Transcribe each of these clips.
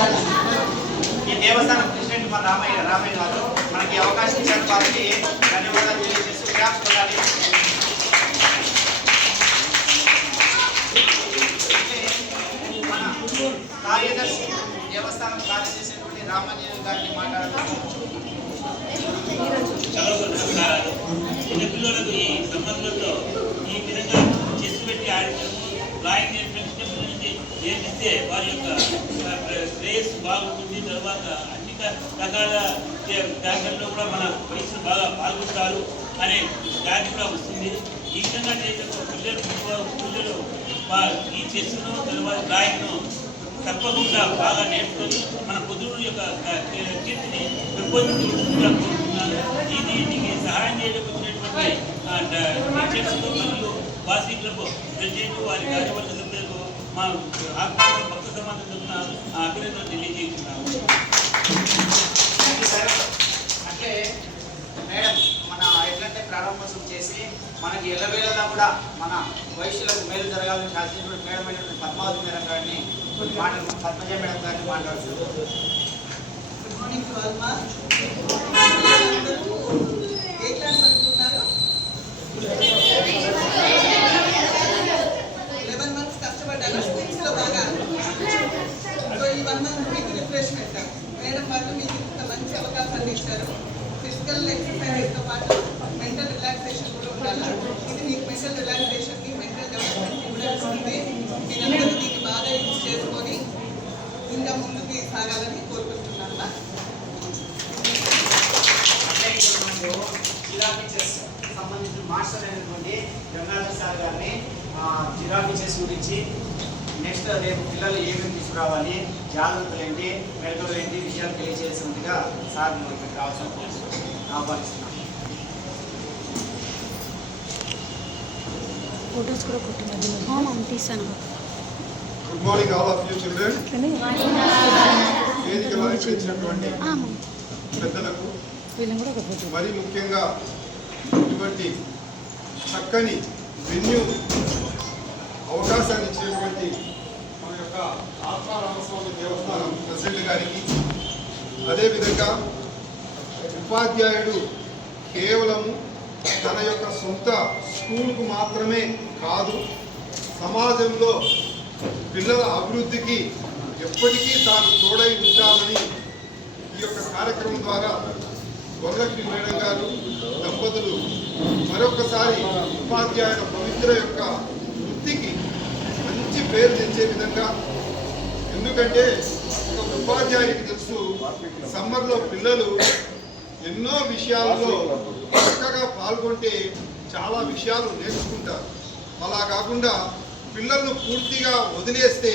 ఈ దేవస్థానం ప్రెసిడెంట్ మన రామయ్య గారు మనకి అవకాశం ఇచ్చిన వారికి ధన్యవాదాలు తెలియజేస్తూ క్లాప్స్ కొట్టాలి. మన కార్యదర్శి దేవస్థానం కార్యదర్శి రామాంజనేయులు గారిని మాట్లాడుతూ చిన్నపిల్లలకు ఈ సంబంధంలో ఈ విధంగా చెస్ పెట్టి ఆడించడము డ్రాయింగ్ నేర్పిస్తే వారి యొక్క శ్రేయస్సు బాగుంటుంది. తర్వాత అన్ని రకాల దాంట్లో కూడా మన వయసులు బాగా పాల్గొంటారు అనే దాన్ని కూడా వస్తుంది. ఈ విధంగా పిల్లలు ఈ చెస్ను తర్వాత డ్రాయింగ్ను తప్పకుండా బాగా నేర్చుకొని మన పొద్దుడు యొక్క కీర్తిని పెంపొందించుకుంటున్నాను. దీనికి సహాయం చేయడం వచ్చినటువంటి టీచర్స్కు మరియు వాసీకులకు ప్రజలకు వారి కార్యవర్గ సభ్యులకు మా ఆత్మ భక్త సమాజం తరఫున అభినందనలు తెలియజేస్తున్నాము. అంటే మేడం మన ఎట్లంటే ప్రారంభోత్సవం చేసి మనకి ఎల్లవేళలా కూడా మన వయసులకు మేలు జరగాలని రాసినటువంటి మేడం అయినటువంటి పద్మావతి మేడం గారిని పద్మజ మేడం గారిని మాట్లాడుతున్నారు. గుడ్ మార్నింగ్ టు ఆల్ మా. ఏ క్లాస్ అనుకుంటున్నారు? 11 months కష్టపడ్డాను స్కూల్స్లో బాగా. సో ఈ 1 month మీకు రిఫ్రెష్మెంట్ మేడం వాళ్ళు మీకు ఇంత మంచి అవకాశాన్ని ఇచ్చారు. ఫిజికల్ ఎక్సర్సైజ్తో పాటు మెంటల్ రిలాక్సేషన్ కూడా ఉండాలి. ఇది మీకు మెంటల్ రిలాక్సేషన్కి మెంటల్ డెవలప్మెంట్కి కూడా ఇస్తుంది. మీరందరూ దీన్ని బాగా యూజ్ చేసుకొని ఇంకా ముందుకు సాగాలని కోరుకుంటున్నాను. జిరాఫీ చెస్ సంబంధించిన మాస్టర్ అయినటువంటి గంగాధర్ సార్ గారిని జిరాఫీ చెస్ గురించి నెక్స్ట్ రేపు పిల్లలు ఏమేమి తీసుకురావాలి, జాగ్రత్తలు ఏంటి, మెలకువలు ఏంటి విషయాలు తెలియజేసినట్టుగా సార్ ఇక్కడికి రావాల్సిన ఆహ్వానిస్తున్నాం. ఫోటోస్ కూడా కొట్టిన తీసాను. Good morning all of you children. వేదికలో ఇచ్చినటువంటి పెద్దలకు మరి ముఖ్యంగా ఇటువంటి చక్కని వెన్యూ అవకాశాన్ని ఇచ్చినటువంటి మన యొక్క ఆత్మారామస్వామి దేవస్థానం ప్రెసిడెంట్ గారికి, అదేవిధంగా ఉపాధ్యాయుడు కేవలము తన యొక్క సొంత స్కూలుకు మాత్రమే కాదు, సమాజంలో పిల్లల అభివృద్ధికి ఎప్పటికీ తాను తోడై ఉంటామని ఈ యొక్క కార్యక్రమం ద్వారా వరలక్ష్మి మేడం గారు దంపతులు మరొకసారి ఉపాధ్యాయుల పవిత్ర యొక్క వృత్తికి మంచి పేరు తెచ్చే విధంగా, ఎందుకంటే ఒక ఉపాధ్యాయుడికి తెలుసు సమ్మర్లో పిల్లలు ఎన్నో విషయాల్లో చక్కగా పాల్గొంటే చాలా విషయాలు నేర్చుకుంటారు. అలా కాకుండా పిల్లలను పూర్తిగా వదిలేస్తే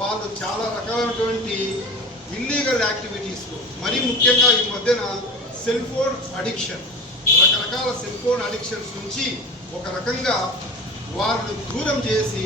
వాళ్ళు చాలా రకాలైనటువంటి ఇల్లీగల్ యాక్టివిటీస్లో, మరీ ముఖ్యంగా ఈ మధ్యన సెల్ ఫోన్ అడిక్షన్, రకరకాల సెల్ ఫోన్ అడిక్షన్స్ నుంచి ఒక రకంగా వాళ్ళను దూరం చేసి